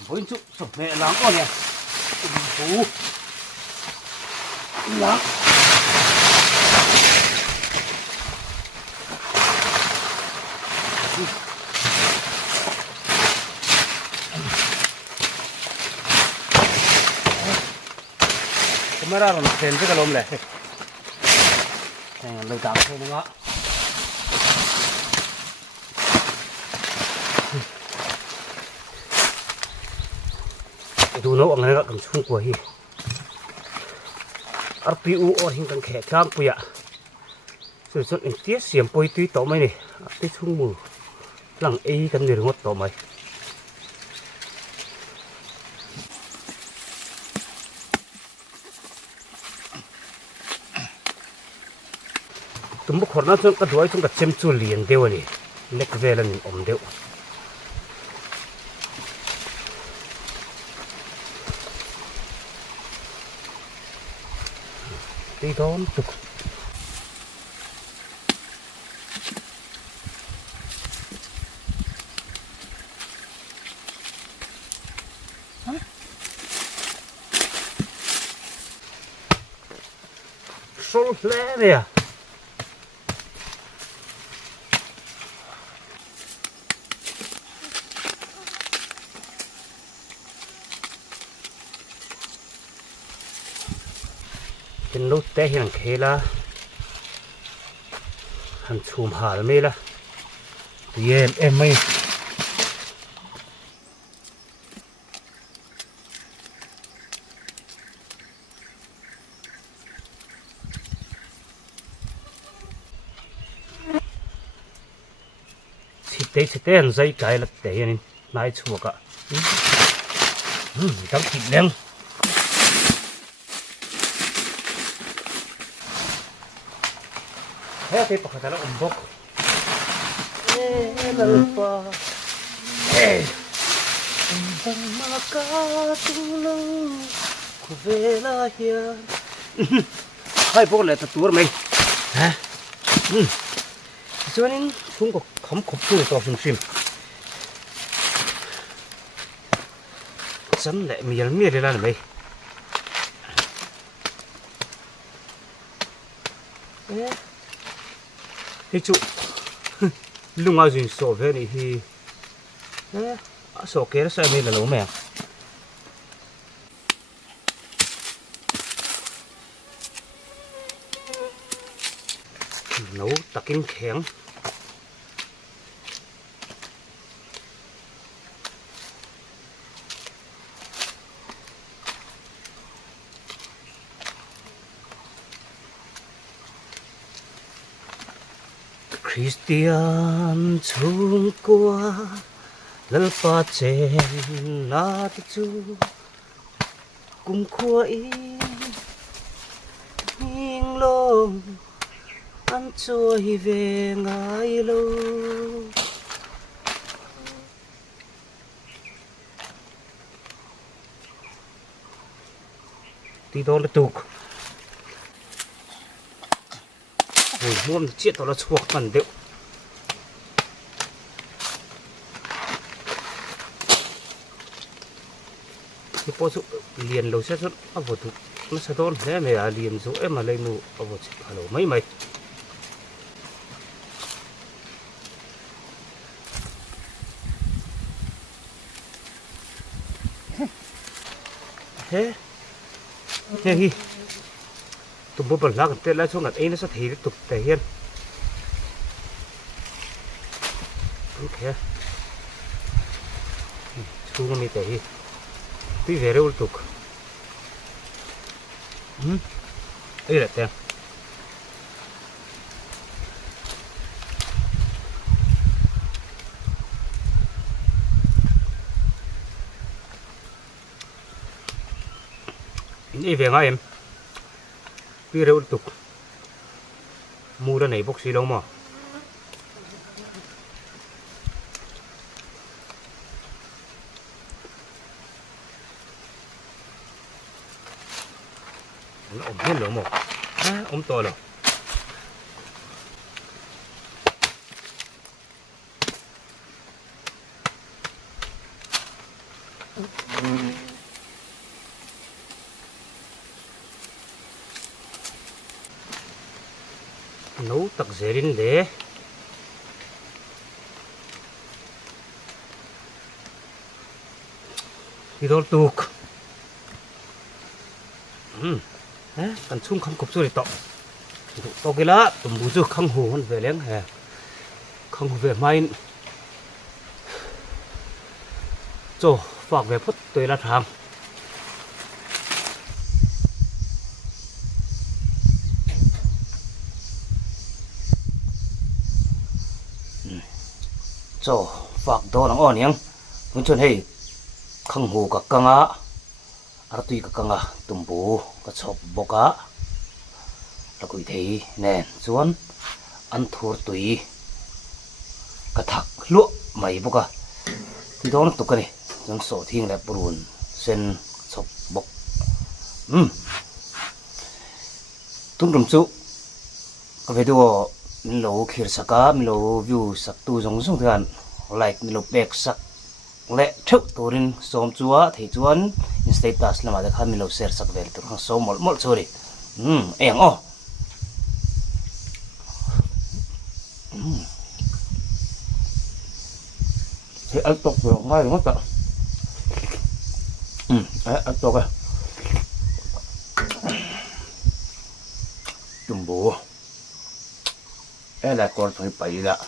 Với chút sổ mẹ lắm con nè. Ủa. Lắm. Kamera nó sen cái lom này. Này, lâu tạm thôi đúng không ạ? Itu no ang nga kang sung ko hi. RPU or hing kang khe kang puya. So so in tia siam poi tui to mai ni. Ti sung mu. Lang ei kan ni ngot to mai. Tumbu khorna chung ka duai chung ka chem chu lian deu ni. Nek velan om deu. Đi đón tục sôi lẽ nèเป็นรถแต่ยังเคละหันชูมหาแล้วไม่ละเย็นเอ็มไม่สิเต้นใจไกลละแต่ยังนายชัวกะต้องกินเลี้ยงHei, pakai tala umbok. Lalpa. Umbang makatulong ku velayan. Hai, pokok lihat tur mai. Hah? Soalnya sungguh kamu kopsu itu langsung sim. Sen lek miel lah mai. Hey chú, lúc nào dùng sổ về này thì sổ kia nó sai bên là lỗ mèo. Nấu tắc kim khéng. Christian chung qua lalpa chen na chu cùng khuấy nghiêng lông ăn trôi về ngài lâu tí đó là tục rồi muốn chết đó là chuột phần điệu cái bộ dụng liền đầu sẽ rất ở một thủ nó sẽ tốt thế này liền số em mà lên mù ở một hà nội mấy mày thế thế gì tụi bố bẩn lá còn tên lá xuống ngặt ấy nó sẽ thấy tiếp tục thể hiện ok xuống nó mới thể hiện tuy về đâu tục đây là tem đi về ngay em tuy đâu tục mua ra này bốc xí đâu mà nó ôm hết lỗ một ôm to rồi nấu tắc dễ đến để thì đó tuộc cần chung không cục rồi to to cái lá tụm bù chưa không hồ hơn về lén hè không về mai cho phạt về phút tôi là thằng cho phạt đó là ngon nhá muốn chọn hay không hồ cả căng á ở tuy cả căng á tụm bù cả chọc bọc á là quý thấy nè chuan ăn thua tùy cả thắc lúa mày bọc à thì đó nó tục cái này chẳng sổ thiên là buồn sen chọc bọc tung trồng chú có phải đùa mình lâu khi sắc cá mình lâu view sắc tu giống giống thế anh like mình lâu bẹc sắc lệ trước tôi nên xóm chúa thì chuan status là mà được khăn mình lâu share sắc về tôi không xóm một một chỗ đi em ô thì ăn tục rồi ngay đúng không ạ ăn tục à chum bố là con phải bậy đã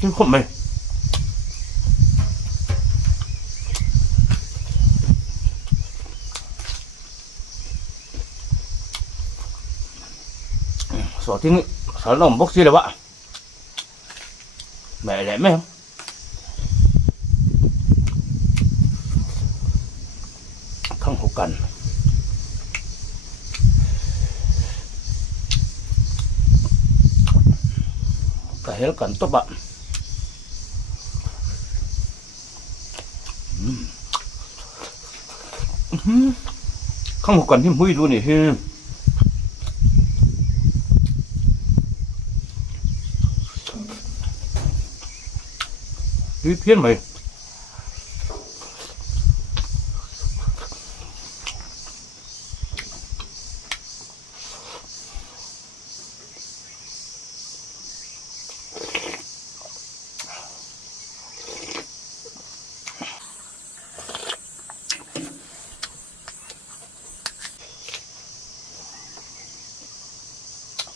chứ không mày sổ tiếng sổ lòng bốc gì là bạn mẹ lẽ mấy không không hổ cần cả hết cần tốt bạn không hổ cần thêm huy luôn này hi phiến mày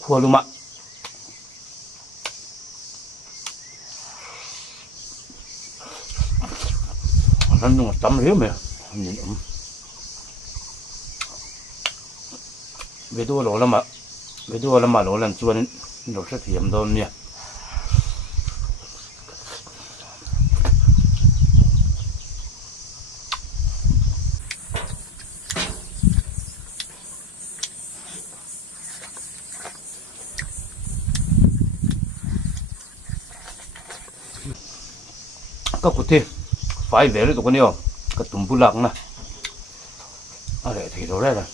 khua luôn ạ ăn nó tắm riết mày về đua lỗ là mà lỗ lần chuan lỗ rất hiểm đâu nha các cụ thi phải về đấy tụi con yêu cái tụm bù lăng nè ở đây thì đâu đây rồi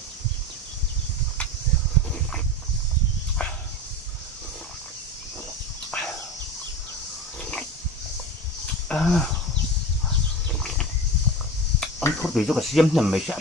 ăn thuốc gì cho cả xiêm nhầm mấy xem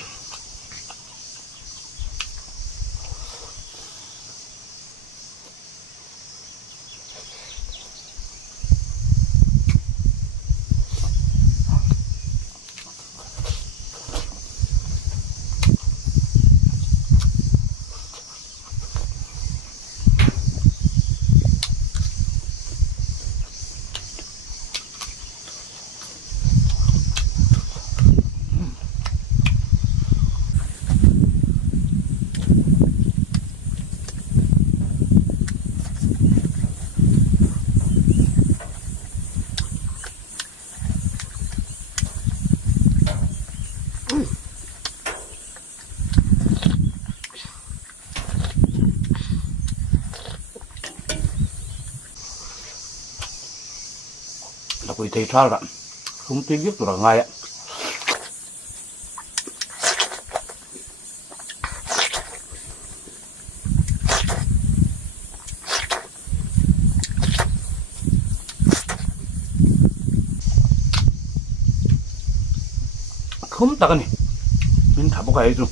là quý thấy sao ạ không tí biết rồi ngay ạ 처음 따가니 가보가야죠.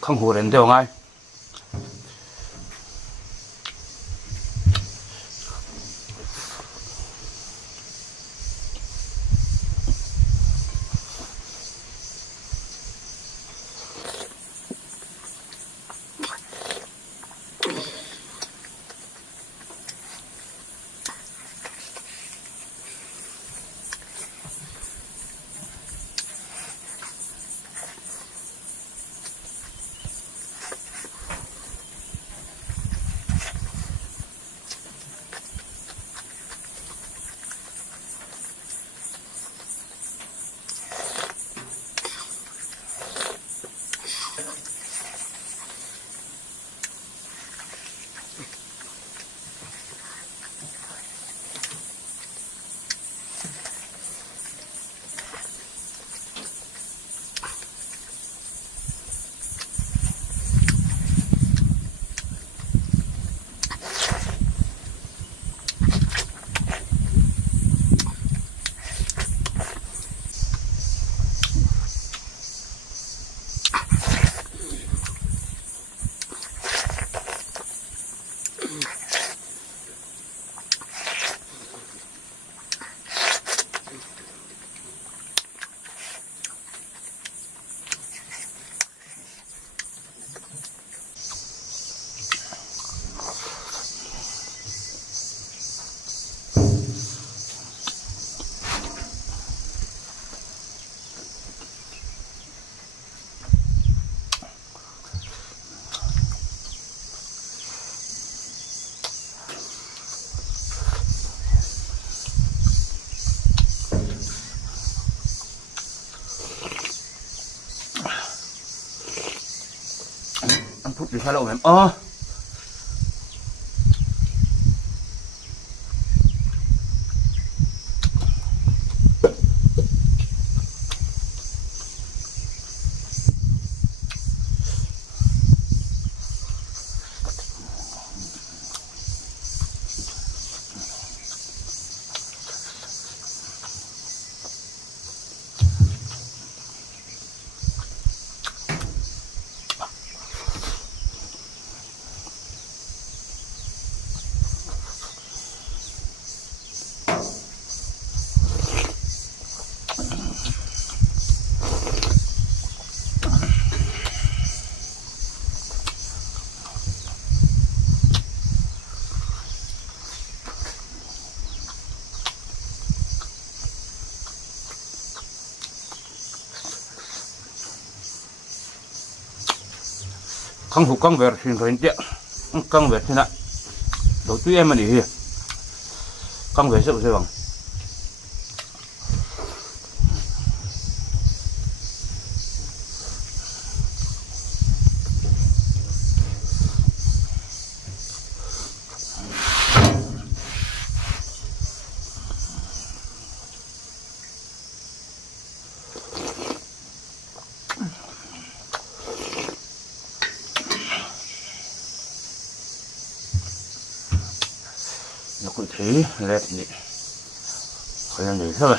không hồ đến đều ngay ăn phút đi pha lộn em không hụt căng về thì rồi điện căng về thế nào đầu tiên em mà đi căng về sự bằng nó cũng thế lẹp nhỉ phải làm gì thôi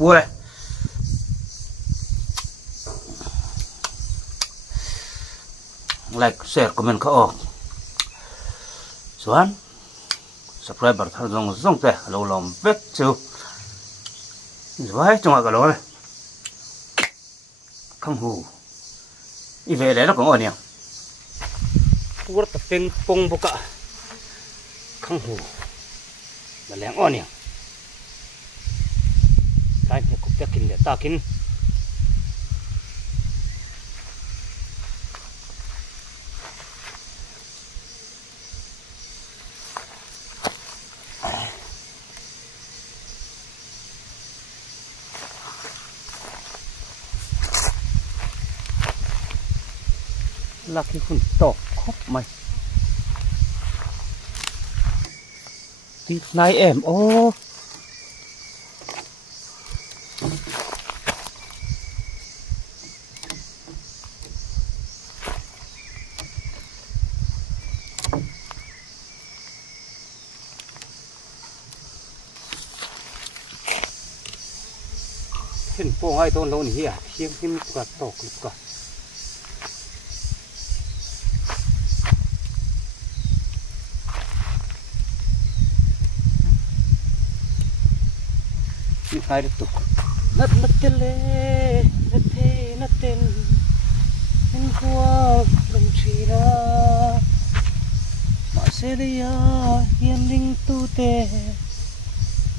bùa này like share comment ko chuan subscriber thar zong te lo lom vek chu vai chunga ka lo ne khang hu i ve le lo ko oniang pur ta peng pong boka khang hu ma leng oniang kai ne ko pekin le takin lucky hun to khóc mày tí này em ô hiện phố hai tôn lâu này à thiêng thêm cả tổ cả hai được tục nát nát tên lệ nát thế nát tên nên qua đồng chí ra mà sẽ đi hiền linh tu tê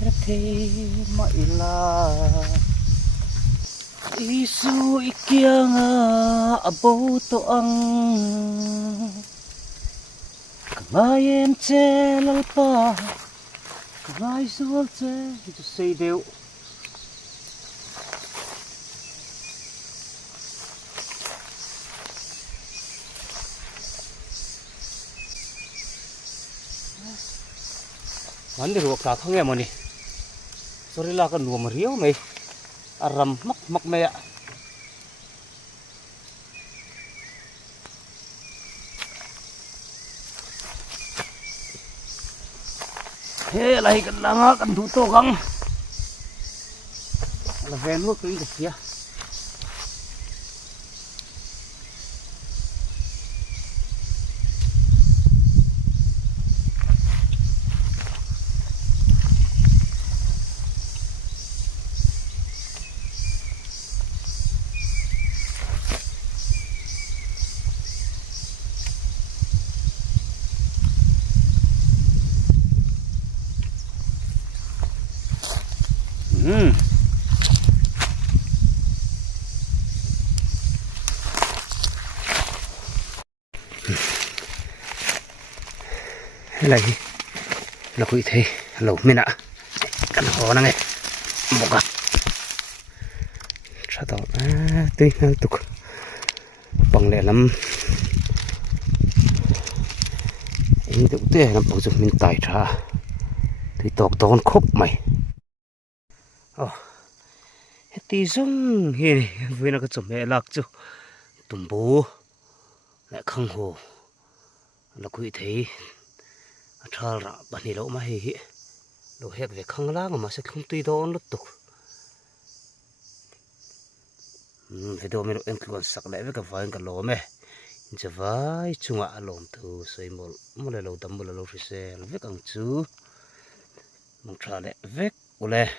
nát thế mãi là isu ikiang abo to ang kamayen che lalpa kamay suwal che ito say deo Mandi ruak la thang em ni sorry la kan nuam riau mai aram mak me ya he lai kan langa kan thu to gang la ven lo kri kia lại là quý thế lẩu mình ạ căn hộ năng ấy một cả sao tao tươi nó tục bằng lẻ lắm anh tự tươi làm bằng dùng mình tải ra thì tọt tón khóc mày tí giống hi với nó có chấm mẹ lạc chứ tụm bố lại không hồ là quý thế thà ra bạn đi đâu mà hi đồ hết về không lá mà sẽ không tùy đó nó tục video mình em còn sạc lại với cả vài cái lỗ mẹ giờ vài chung ạ lồng từ xây một lại lâu tầm một là lâu phải xe với càng chú mong trả lại vết của lẽ